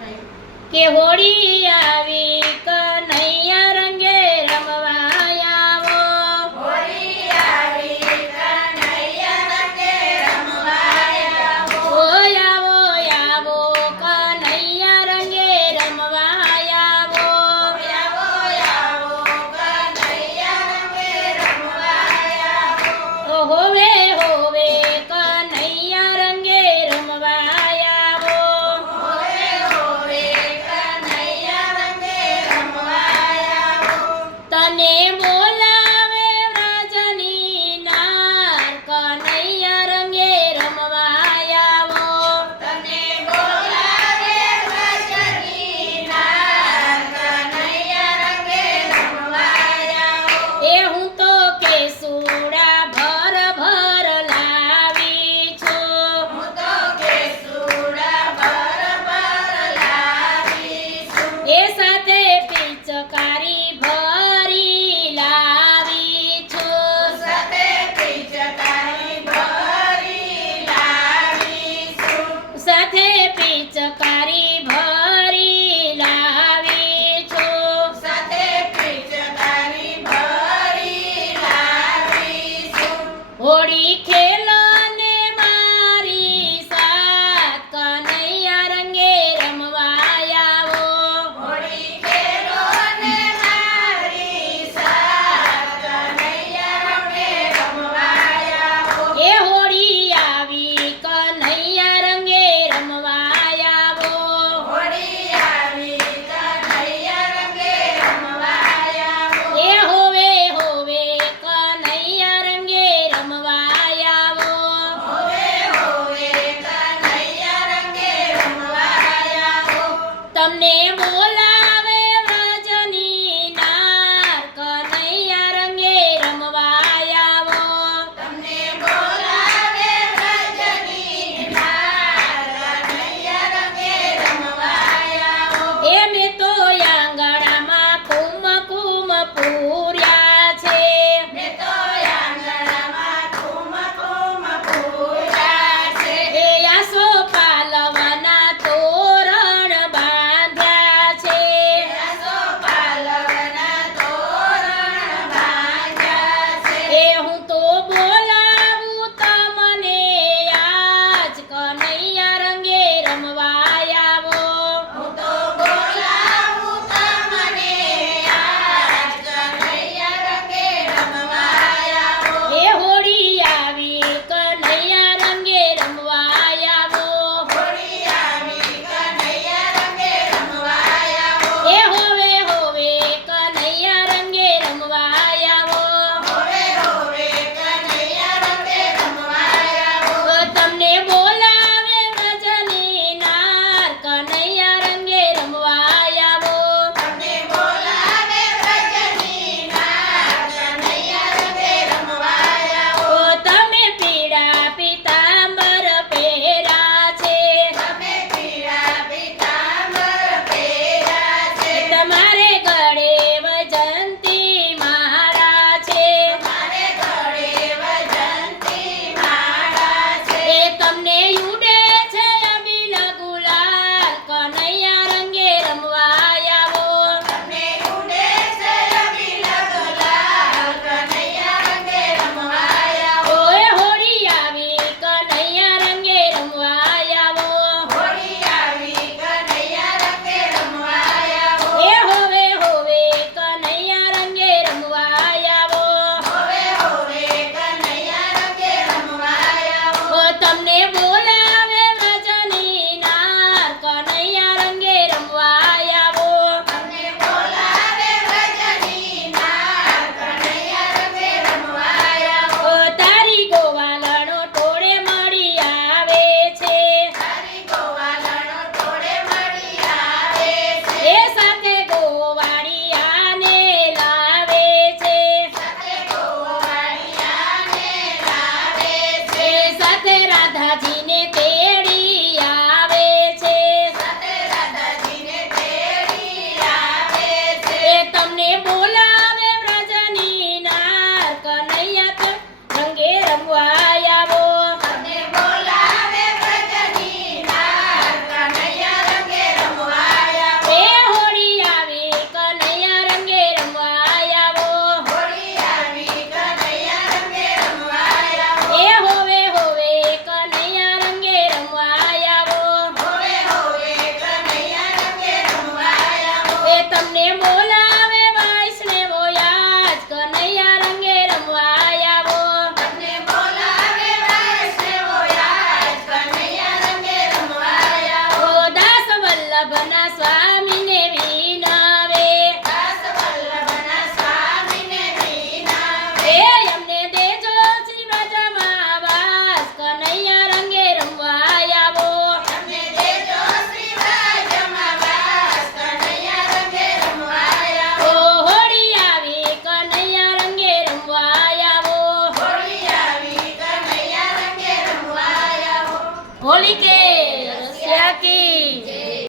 કે હોળી આવી કનૈયા રંગે રમવા આવો. હોળી આવી કનૈયા રંગે રમવા આવો. આવો આવો કનૈયા રંગે રમવા આવો. આવો આવો કનૈયા રંગે રમવા આવો. હોવે હોવે કનૈયા રંગે રમવા આવો. હોવે હોવે કનૈયા રંગે રમવા આવો. તને બોલાવે વ્રજની નાર કનૈયા રંગે રમવા આવો. તને બોલાવે વ્રજની નાર કનૈયા રંગે રમવા આવો. એ હું તો કેસુડા ભર ભર લાવી છું. હું તો કેસુડા ભર ભર લાવી છું. એ સાથે પિચકારી ભરી લાવી છું. સાથે પિચકારી ભરી લાવી છું. સાથે પિચકારી ભરી લાવી છું. સાથે પિચકારી ભરી લાવી છું. હોળી ખેલને મારી સાથ કનૈયા રંગે રમવા આવો. હોળી ખેલો ને મારી સાથ કનૈયા રંગે રમવા આવો. એ હોળી આવી કનૈયા રંગે રમવા આવો. હોળી આવી કનૈયા રંગે રમવા આવો. એ હોવે હોવે કનૈયા રંગે રમવા આવો. હોવે હોવે કનૈયા રંગે રમવા આવો. તમને